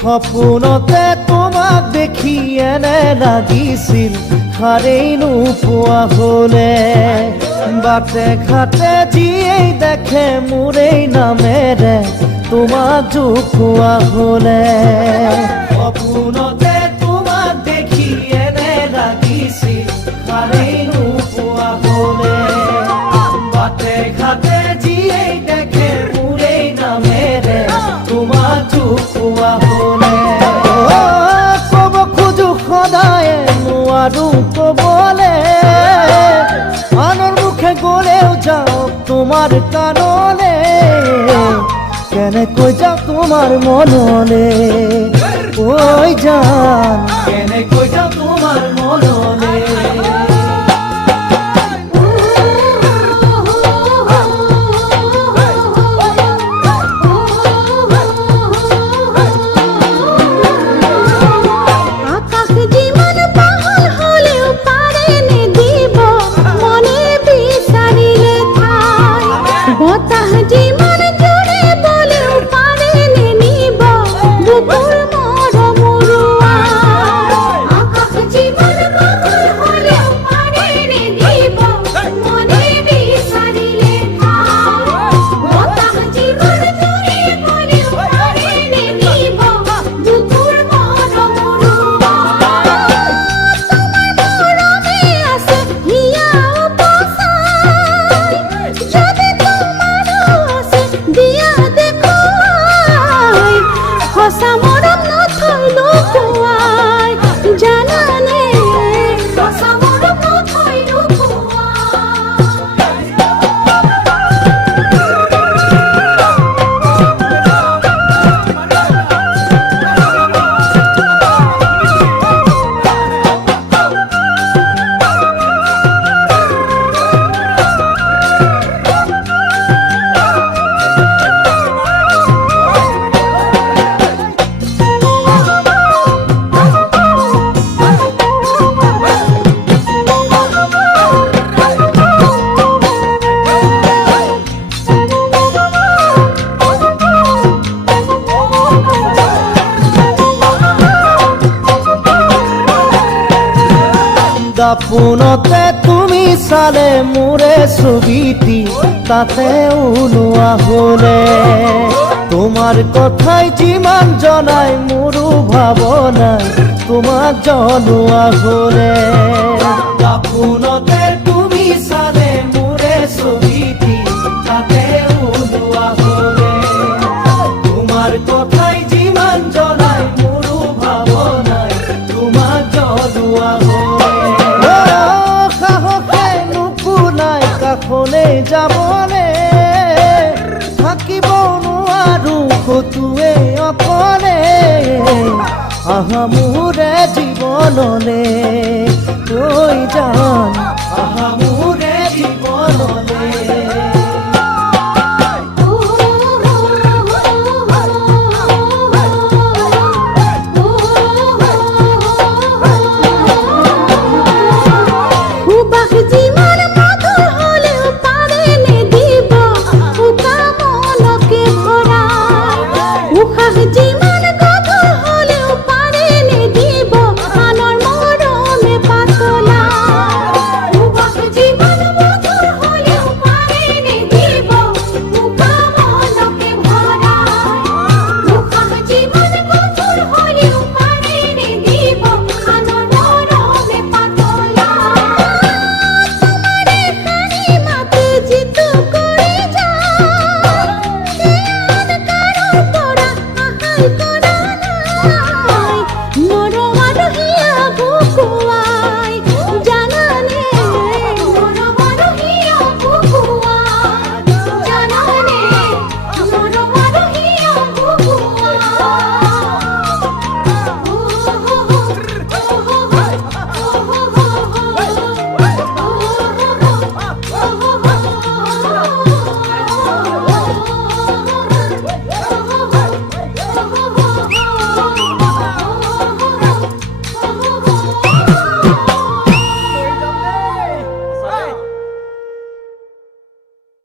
সপোনতে তোমাক দেখি এনে লাগিছিল হাৰেই নোপোৱা হলে বাটে ঘাটে যিয়েই দেখে মোৰেই নামেৰে তোমাক জোকোৱা হলে সপোনতে তোমাক দেখি এনে লাগিছিল হাৰেই নোপোৱা হলে বাটে ঘাটে যিয়েই দেখে মোৰেই নামেৰে তোমাক জোকোৱা হলে কব খোজো সদায় নোৱাৰো কবলে আনৰ মুখে গলেও যাওক তোমাৰ কাণলে কেনেকৈ যাওঁ তোমাৰ মনলে ঐ জান কেনেকৈ যাওঁ তোমাৰ মনলে দাপোনতে তুমি চালে মোৰে ছবিটি তাতে ওলোৱা হলে তোমাৰ কথাই যিমান জনাই মোৰো ভাৱনাই তোমাক জনোৱা হলে দাপোনতে তুমি চালে মোৰে ছবিটি তাতে ওলোৱা হলে তোমাৰ কথাই যিমান জনাই মোৰো ভাৱনাই তোমাক জনোৱা হলে কাষলে যাবলে থাকিব নোৱাৰো কতোৱে অকলে আহা মোৰে জীৱনলে ঐ জান আহা